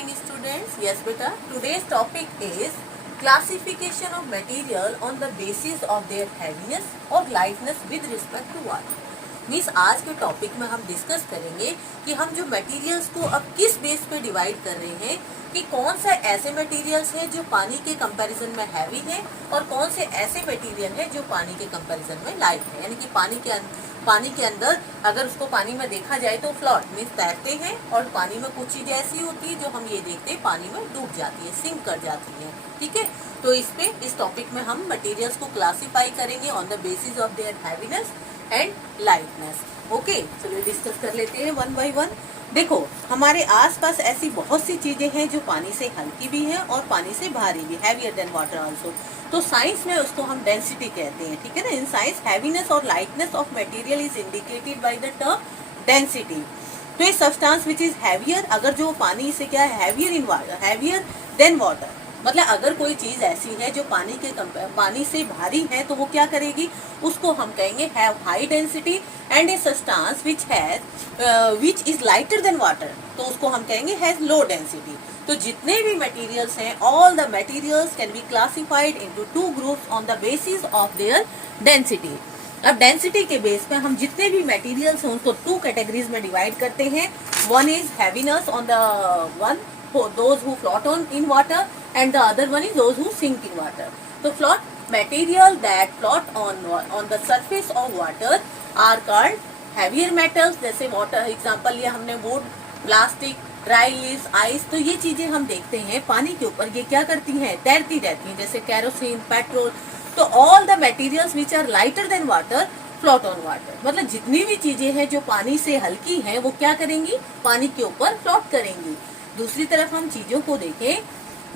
Students, yes beta. Today's topic is classification of material on the basis of their heaviness or lightness with respect to what. Means आज के topic में हम discuss करेंगे कि हम जो मटेरियल्स को अब किस बेस पे डिवाइड कर रहे हैं कि कौन सा ऐसे मटेरियल्स हैं जो पानी के कंपैरिजन में हैवी हैं और कौन से ऐसे मटेरियल हैं जो पानी के कंपैरिजन में लाइट है। यानी कि पानी के अंदर अगर उसको पानी में देखा जाए तो फ्लोट मीन्स तैरते हैं और पानी में कुछ चीजें ऐसी होती है जो हम ये देखते हैं पानी में डूब जाती है, सिंक कर जाती है। ठीक है, तो इस टॉपिक में हम मटेरियल्स को क्लासीफाई करेंगे on the basis of there heaviness and lightness. Okay, चलिए डिस्कस कर लेते हैं वन बाय वन। देखो, हमारे आसपास ऐसी बहुत सी चीजें हैं जो पानी से हल्की भी हैं और पानी से भारी भी, हैवियर देन वाटर आल्सो। तो साइंस में उसको हम डेंसिटी कहते हैं। ठीक है ना, इन साइंस हैवीनेस और lightness of material is indicated by the term density. तो ये सब्सटेंस विच इज हैवियर, अगर जो पानी से क्या है heavier in water, heavier than water, मतलब अगर कोई चीज ऐसी है जो पानी से भारी है तो वो क्या करेगी, उसको हम कहेंगे have high density. And a substance which is lighter than water, तो उसको हम कहेंगे हैज लो डेंसिटी। तो जितने भी मटेरियल्स हैं, all the materials can be classified into two groups on the basis of there density. अब डेंसिटी के बेस पे हम जितने भी मटेरियल्स हैं उसको टू कैटेगरीज में डिवाइड करते हैं। One is heaviness on the one those who float in water and the other one is those who sink in water. So float material that float on the surface of water are called heavier metals. जैसे water example लिया हमने, would, plastic, dry leaves, ice. तो ये चीजें हम देखते हैं पानी के ऊपर ये क्या करती हैं, तैरती रहती हैं, जैसे कैरोसिन, पेट्रोल। तो all the materials which are lighter than water float on water, मतलब जितनी भी चीजें हैं जो पानी से हल्की हैं वो क्या करेंगी, पानी के ऊपर फ्लोट करेंगी। दूसरी तरफ हम चीजों को देखें,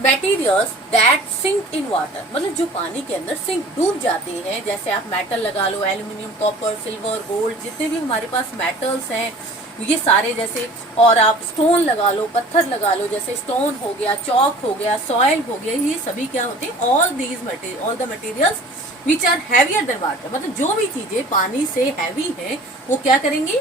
materials that sink in water, मतलब जो पानी के अंदर सिंक डूब जाते हैं, जैसे आप मेटल लगा लो, एल्यूमिनियम, कॉपर, सिल्वर, गोल्ड, जितने भी हमारे पास मेटल्स हैं ये सारे, जैसे और आप स्टोन लगा लो, पत्थर लगा लो, जैसे स्टोन हो गया, चॉक हो गया, सॉइल हो गया, ये सभी क्या होते हैं, all the materials which are heavier than water, मतलब जो भी चीजें पानी से हैवी हैं वो क्या करेंगी,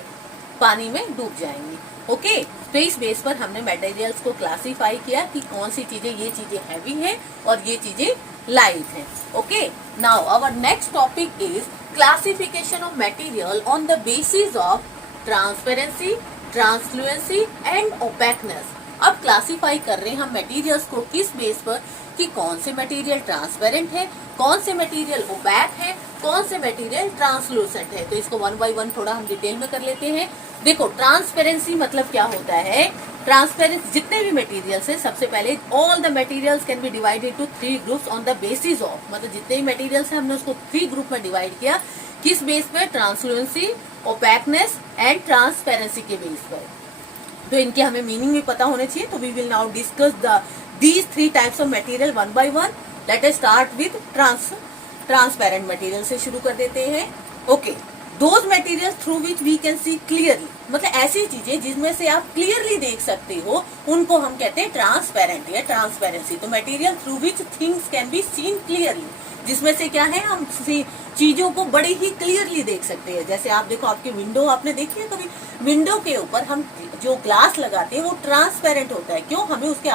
पानी में डूब जाएंगी। ओके, तो इस बेस पर हमने मटेरियल्स को क्लासिफाई किया कि कौन सी चीजें, ये चीजें हैवी हैं और ये चीजें लाइट हैं। Okay, now our next topic is classification of material on the basis of transparency, translucency and opaqueness. अब क्लासिफाई कर रहे हैं हम मटेरियल्स को किस बेस पर कि कौन से मटेरियल ट्रांसपेरेंट है, कौन से मटेरियल ओपैक है, कौन से मटेरियल ट्रांसलूसेंट है। तो इसको वन बाय वन थोड़ा हम डिटेल में कर लेते हैं। देखो, ट्रांसपेरेंसी मतलब क्या होता है, ट्रांसपेरेंसी जितने भी मटेरियल्स हैं, सबसे पहले all the materials can be divided to three groups on the basis of, मतलब जितने भी मटेरियल्स हैं हमने उसको थ्री ग्रुप में डिवाइड किया, किस बेस पे, ट्रांसलुएंसी, ओपैकनेस एंड ट्रांसपेरेंसी के बेस पर। तो इनके हमें मीनिंग भी पता होने चाहिए। तो we will now discuss these three types of material one by one. Let us start with transparent material से शुरू कर देते हैं। Okay, those materials through which we can see clearly, मतलब ऐसी चीजें जिसमें से आप क्लियरली देख सकते हो उनको हम कहते हैं ट्रांसपेरेंट या ट्रांसपेरेंसी। तो material through which things can be seen clearly, जिसमें से क्या है, हम चीजों को बड़ी ही क्लियरली देख सकते हैं। जैसे आप देखो, आपकी विंडो आपने देखी है कभी, विंडो के ऊपर हम जो ग्लास लगाते हैं वो ट्रांसपेरेंट होता है, क्यों, हमें उसके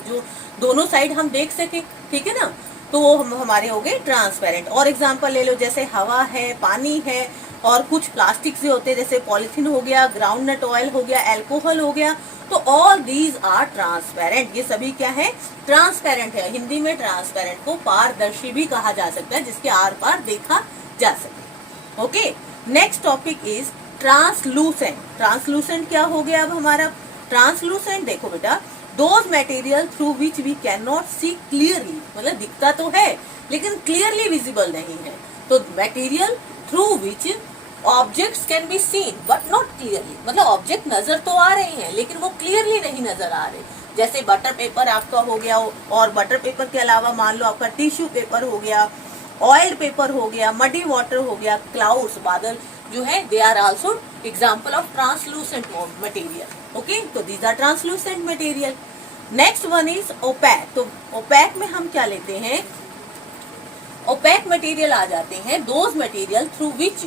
जो दोनों साइड हम देख सके। ठीक है ना, तो वो हमारे हो गए ट्रांसपेरेंट। और एग्जांपल ले लो, जैसे हवा है, पानी है और कुछ प्लास्टिक से होते हैं, जैसे पॉलिथीन हो गया, ग्राउंडनट ऑयल हो गया, अल्कोहल हो गया। तो ऑल दीज आर ट्रांसपेरेंट, ये सभी क्या है, ट्रांसपेरेंट है। हिंदी में ट्रांसपेरेंट को पारदर्शी भी कहा जा सकता है, जिसके आर पार देखा जा सके। Okay, next topic is translucent. Translucent क्या हो गया अब हमारा, ट्रांसलूसेंट देखो बेटा, those material through which we can not see clearly, मतलब दिखता तो है लेकिन क्लियरली विजिबल नहीं है। तो material through which objects can be seen but not clearly, मतलब ऑब्जेक्ट नजर तो आ रहे हैं लेकिन वो क्लियरली नहीं नजर आ रहे। जैसे बटर पेपर आपका हो गया, और बटर पेपर के अलावा मान लो आपका टिश्यू पेपर हो गया, ऑयल पेपर हो गया, मडी वाटर हो गया, क्लाउड्स, बादल जो है, they are also example of translucent material. Okay, तो these are translucent material. Next one is opaque. तो ओपैक में हम क्या लेते हैं, ओपैक मटेरियल आ जाते हैं दोज मटेरियल थ्रू विच,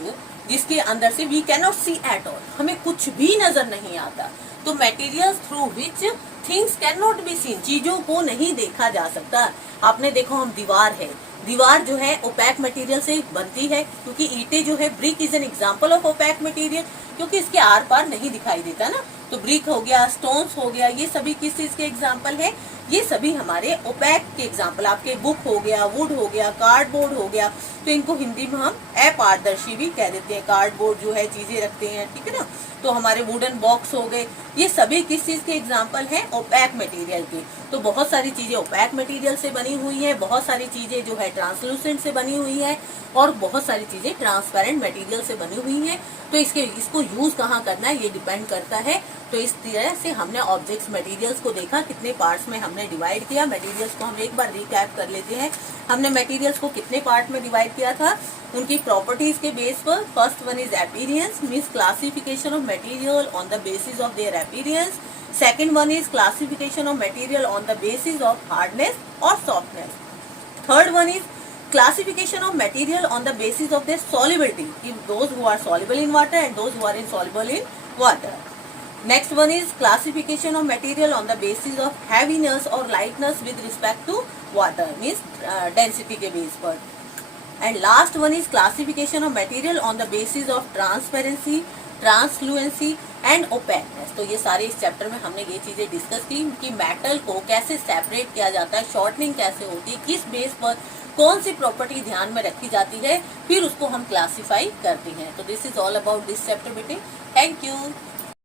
जिसके अंदर से we can not see at all, हमें कुछ भी नजर नहीं आता। तो material through which things can not be seen, चीजों को नहीं देखा जा सकता। आपने देखो हम दीवार है, दीवार जो है ओपैक मटेरियल से बनती है, क्योंकि ईंटें जो है, brick is an example of opaque material, क्योंकि इसके आर पार नहीं दिखाई देता ना। तो ब्रिक हो गया, स्टोन्स हो गया, ये सभी किस चीज के एग्जाम्पल है, ये सभी हमारे ओपैक के एग्जाम्पल। आपके बुक हो गया, वुड हो गया, कार्डबोर्ड हो गया, तो इनको हिंदी में हम अपारदर्शी भी कह देते हैं। कार्डबोर्ड जो है चीजें रखते हैं, ठीक है ना। तो हमारे वुडन बॉक्स हो गए, ये सभी किस चीज के एग्जाम्पल हैं, ओपैक मटेरियल के। तो बहुत सारी चीजें ओपैक मटेरियल से बनी हुई है, बहुत सारी चीजें जो है ट्रांसलूसेंट से बनी हुई है, और बहुत सारी चीजें ट्रांसपेरेंट मटेरियल से बनी हुई है। तो इसको यूज कहाँ करना है ये डिपेंड करता है। तो इस तरह से हमने ऑब्जेक्ट्स मटेरियल्स को देखा, कितने पार्ट्स में हमने डिवाइड किया। मटेरियल्स को हम एक बार रिकैप कर लेते हैं। हमने मटेरियल्स को कितने पार्ट में डिवाइड किया था, उनकी प्रॉपर्टीज के बेस पर। First one is appearance, means classification of material on the basis of their appearance. Second one is classification of material on the basis of hardness और softness. Third one is classification of material on the basis of their solubility, if those who are soluble in water and those who are insoluble in water. Next one is classification of material on the basis of heaviness or lightness with respect to water, means density के base पर. And last one is classification of material on the basis of transparency, translucency and opaqueness. तो ये सारे इस chapter में हमने ये चीजें डिस्कस की कि मेटल को कैसे सेपरेट किया जाता है, शॉर्टनिंग कैसे होती है, किस बेस पर कौन सी प्रॉपर्टी ध्यान में रखी जाती है, फिर उसको हम क्लासिफाई करते हैं। तो this is all about this chapter बेटे। Thank you.